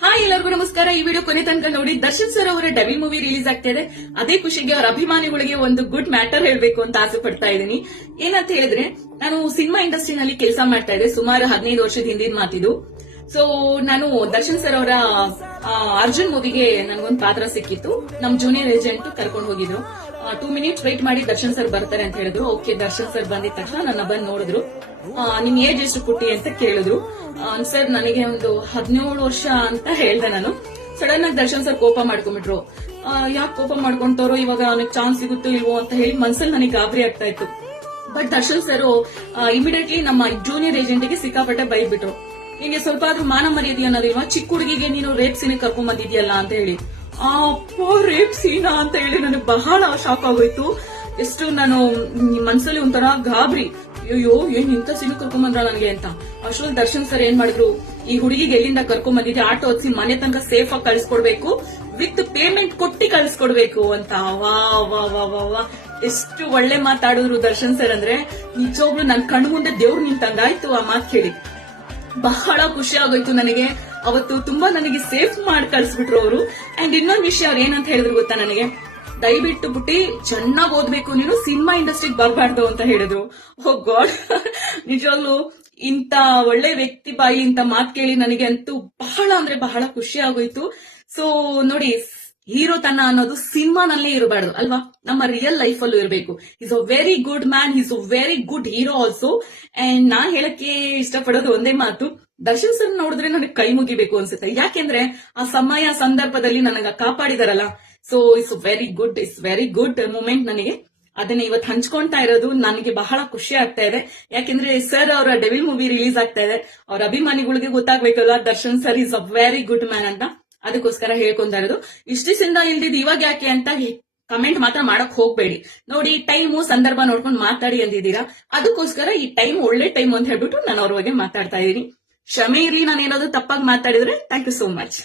Hi ಎಲ್ಲರಿಗೂ ನಮಸ್ಕಾರ. ಈ ವಿಡಿಯೋ ಕೊನೆ ತನಕ ನೋಡಿ. ದರ್ಶನ್ ಸರ್ ಅವರ ಡೆವಿಲ್ ಮೂವಿ ರಿಲೀಸ್ ಆಗ್ತಾ ಇದೆ. ಅದೇ ಖುಷಿಗೆ ಅವರ ಅಭಿಮಾನಿಗಳಿಗೆ ಒಂದು ಗುಡ್ ಮ್ಯಾಟರ್ ಹೇಳ್ಬೇಕು ಅಂತ ಆಸೆ ಪಡ್ತಾ ಇದ್ದೀನಿ. ಏನಂತ ಹೇಳಿದ್ರೆ, ನಾನು ಸಿನಿಮಾ ಇಂಡಸ್ಟ್ರಿನಲ್ಲಿ ಕೆಲಸ ಮಾಡ್ತಾ ಇದ್ದೆ ಸುಮಾರು 15 ವರ್ಷದ ಹಿಂದಿನ ಮಾತಿದು. ಸೊ ನಾನು ದರ್ಶನ್ ಸರ್ ಅವರ ಅರ್ಜುನ್ ಮೂವಿಗೆ ನನಗೊಂದು ಪಾತ್ರ ಸಿಕ್ಕಿತ್ತು. ನಮ್ ಜೂನಿಯರ್ ಏಜೆಂಟ್ ಕರ್ಕೊಂಡು ಹೋಗಿದ್ರು. 2 ಮಿನಿಟ್ಸ್ ವೇಟ್ ಮಾಡಿ ದರ್ಶನ್ ಸರ್ ಬರ್ತಾರೆ ಅಂತ ಹೇಳಿದ್ರು. ಓಕೆ, ದರ್ಶನ್ ಸರ್ ಬಂದಿದ ತಕ್ಷಣ ನನ್ನ ಬಂದು ನೋಡಿದ್ರು. ನಿಮ್ ಏಜ್ ಎಷ್ಟು ಪುಟ್ಟಿ ಅಂತ ಕೇಳಿದ್ರು. ಸರ್ ನನಗೆ ಒಂದು 17 ವರ್ಷ ಅಂತ ಹೇಳ್ದೆ ನಾನು. ಸಡನ್ ಆಗಿ ದರ್ಶನ್ ಸರ್ ಕೋಪ ಮಾಡ್ಕೊಂಡ್ಬಿಟ್ರು. ಯಾಕೆ ಕೋಪ ಮಾಡ್ಕೊಂತಾರೋ, ಇವಾಗ ನನಗೆ ಚಾನ್ಸ್ ಸಿಗುತ್ತೋ ಇಲ್ವೋ ಅಂತ ಹೇಳಿ ಮನ್ಸಲ್ಲಿ ನನಗೆ ಗಾಬರಿ ಆಗ್ತಾ ಇತ್ತು. ಬಟ್ ದರ್ಶನ್ ಸರ್ ಇಮಿಡಿಯೇಟ್ಲಿ ನಮ್ಮ ಜೂನಿಯರ್ ಏಜೆಂಟ್ಗೆ ಸಿಕ್ಕಾಪಟ್ಟೆ ಬೈದ್ಬಿಟ್ರು. ನಿಂಗೆ ಸ್ವಲ್ಪ ಆದ್ರೂ ಮಾನ ಮರ್ಯಾದೆ ಅನ್ನೋದಿಲ್ವಾ? ಚಿಕ್ಕ ಹುಡುಗಿಗೆ ನೀನು ರೇಪ್ ಸೀನ್ ಕರ್ಕೊಂಡ್ ಬಂದಿದ್ಯಲ್ಲ ಅಂತ ಹೇಳಿ. ರೇಪ್ ಸೀನಾ ಅಂತ ಹೇಳಿ ನನಗೆ ಬಹಳ ಶಾಕ್ ಆಗೋಯ್ತು. ಎಷ್ಟು ನಾನು ಮನ್ಸಲ್ಲಿ ಒಂಥರ ಗಾಬರಿ, ಅಯ್ಯೋ ಏನ್ ಇಂಥ ಸೀನ್ ಕರ್ಕೊಂಡ್ ಬಂದ್ರ ನನಗೆ ಅಂತ. ಅಷ್ಟೊಂದು ದರ್ಶನ್ ಸರ್ ಏನ್ ಮಾಡಿದ್ರು, ಈ ಹುಡುಗಿಗೆ ಎಲ್ಲಿಂದ ಕರ್ಕೊಂಡ್ ಬಂದಿದ್ದೆ, ಆಟೋ ಹಚ್ಚಿ ಮನೆ ತನಕ ಸೇಫ್ ಆಗಿ ಕಳ್ಸಿಕೊಡ್ಬೇಕು, ವಿತ್ ಪೇಮೆಂಟ್ ಕೊಟ್ಟಿ ಕಳ್ಸಿಕೊಡ್ಬೇಕು ಅಂತ. ವಾ ವಾ ವಾ ವಾ ವಾ, ಎಷ್ಟು ಒಳ್ಳೆ ಮಾತಾಡಿದ್ರು ದರ್ಶನ್ ಸರ್ ಅಂದ್ರೆ ನಿಜವಾಗ್ಲು ನನ್ ಕಣ್ಣು ಮುಂದೆ ದೇವ್ರು ನಿಂತಂಗಾಯ್ತು ಆ ಮಾತು ಕೇಳಿ. ಬಹಳ ಖುಷಿ ಆಗೋಯ್ತು ನನಗೆ. ಅವತ್ತು ತುಂಬಾ ನನಗೆ ಸೇಫ್ ಮಾಡಿ ಕಳ್ಸಿಬಿಟ್ರು ಅವರು. ಅಂಡ್ ಇನ್ನೊಂದು ವಿಷಯ ಅವ್ರು ಏನಂತ ಹೇಳಿದ್ರು ಗೊತ್ತಾ ನನಗೆ, ದಯವಿಟ್ಟು ಬಿಟ್ಟು ಚೆನ್ನಾಗಿ ಓದ್ಬೇಕು, ನೀನು ಸಿನಿಮಾ ಇಂಡಸ್ಟ್ರಿಗೆ ಬರಬಾರ್ದು ಅಂತ ಹೇಳಿದ್ರು. ಓ ಗಾಡ್, ನಿಜವಾಗ್ಲು ಇಂತ ಒಳ್ಳೆ ವ್ಯಕ್ತಿ ಬಾಯಿ ಇಂತ ಮಾತು ಕೇಳಿ ನನಗೆ ಅಂತೂ ಬಹಳ ಅಂದ್ರೆ ಬಹಳ ಖುಷಿ ಆಗೋಯ್ತು. ಸೊ ನೋಡಿ, ಹೀರೋತನ ಅನ್ನೋದು ಸಿನಿಮಾನಲ್ಲೇ ಇರಬಾರ್ದು ಅಲ್ವಾ, ನಮ್ಮ ರಿಯಲ್ ಲೈಫ್ ಅಲ್ಲೂ ಇರಬೇಕು. Is a very good man, is a very good hero also. And non ಹೇಳಕ್ಕೆ ಇಷ್ಟಪಡೋದು ಒಂದೇ ಮಾತು, ದರ್ಶನ್ ಸರ್ ನೋಡಿದ್ರೆ ನನಗೆ ಕೈ ಮುಗಿಬೇಕು ಅನ್ಸುತ್ತೆ. ಯಾಕೆಂದ್ರೆ ಆ ಸಮಯ ಸಂದರ್ಭದಲ್ಲಿ ನನಗ ಕಾಪಾಡಿದಾರಲ್ಲ. So it's very good moment ನನಗೆ. ಅದನ್ನ ಇವತ್ತು ಹಂಚ್ಕೊಂತಾ ಇರೋದು ನನಗೆ ಬಹಳ ಖುಷಿ ಆಗ್ತಾ ಇದೆ. ಯಾಕೆಂದ್ರೆ ಸರ್ ಅವರ ಡೆವಿಲ್ ಮೂವಿ ರಿಲೀಸ್ ಆಗ್ತಾ ಇದೆ. ಅವ್ರ ಅಭಿಮಾನಿಗಳಿಗೆ ಗೊತ್ತಾಗ್ಬೇಕಲ್ಲ Darshan sir is a very good man ಅಂತ. ಅದಕ್ಕೋಸ್ಕರ ಹೇಳ್ಕೊಂತಾ ಇರೋದು. ಇಷ್ಟಿಸಿಂದ ಇಲ್ದಿದ್ ಇವಾಗ ಯಾಕೆ ಅಂತ ಕಮೆಂಟ್ ಮಾತ್ರ ಮಾಡಕ್ ಹೋಗ್ಬೇಡಿ. ನೋಡಿ, ಟೈಮು ಸಂದರ್ಭ ನೋಡ್ಕೊಂಡು ಮಾತಾಡಿ ಅಂದಿದ್ದೀರಾ, ಅದಕ್ಕೋಸ್ಕರ ಈ ಟೈಮ್ ಒಳ್ಳೆ ಟೈಮ್ ಅಂತ ಹೇಳ್ಬಿಟ್ಟು ನಾನು ಅವ್ರ ಬಗ್ಗೆ ಮಾತಾಡ್ತಾ ಇದ್ದೀನಿ. ಕ್ಷಮೆ ಇರ್ಲಿ ನಾನು ಏನಾದ್ರು ತಪ್ಪಾಗಿ ಮಾತಾಡಿದ್ರೆ. Thank you so much.